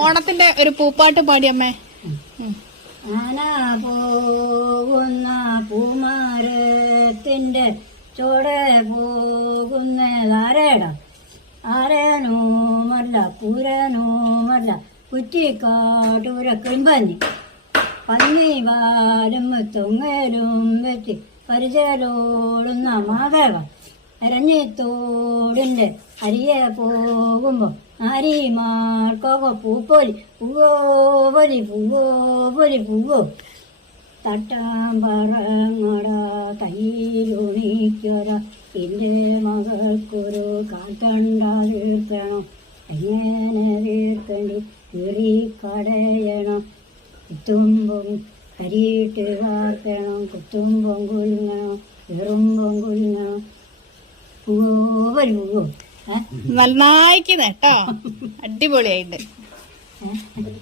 ഓണത്തിന്റെ ഒരു പൂപ്പാട്ട് പാടിയമ്മേ. ആന പോകുന്ന പൂമരത്തിന്റെ ചോടെ പോകുന്നതാരേട ആരനുമല്ല പൂരനുമല്ല കുറ്റിക്കാട്ടൂര കിമ്പന്നി പന്നി വാലും തൊങ്ങലും വെച്ച് പരിചലോടുന്ന മാധവ അരഞ്ഞിത്തോടിന്റെ അരിയെ പോകുമ്പോ നാരിമാർക്കൊക്കെ പൂപ്പോലി പൂവോലി പൂവോലി പൂവോ തട്ടാൻ പറങ്ങട തയ്യിലുണിക്കൊര എൻ്റെ മകൾക്കൊരു കാത്തണ്ട തീർക്കണം എങ്ങനെ തീർക്കണ്ടി കീറി കടയണം കുത്തുമ്പം കരിയിട്ട് വാർക്കണം കുത്തുമ്പം കുലുങ്ങണം വെറുമ്പം കുലുങ്ങണം പൂവോലി പൂവോ നന്നായിക്കുന്ന കേട്ടോ, അടിപൊളിയായിട്ട്.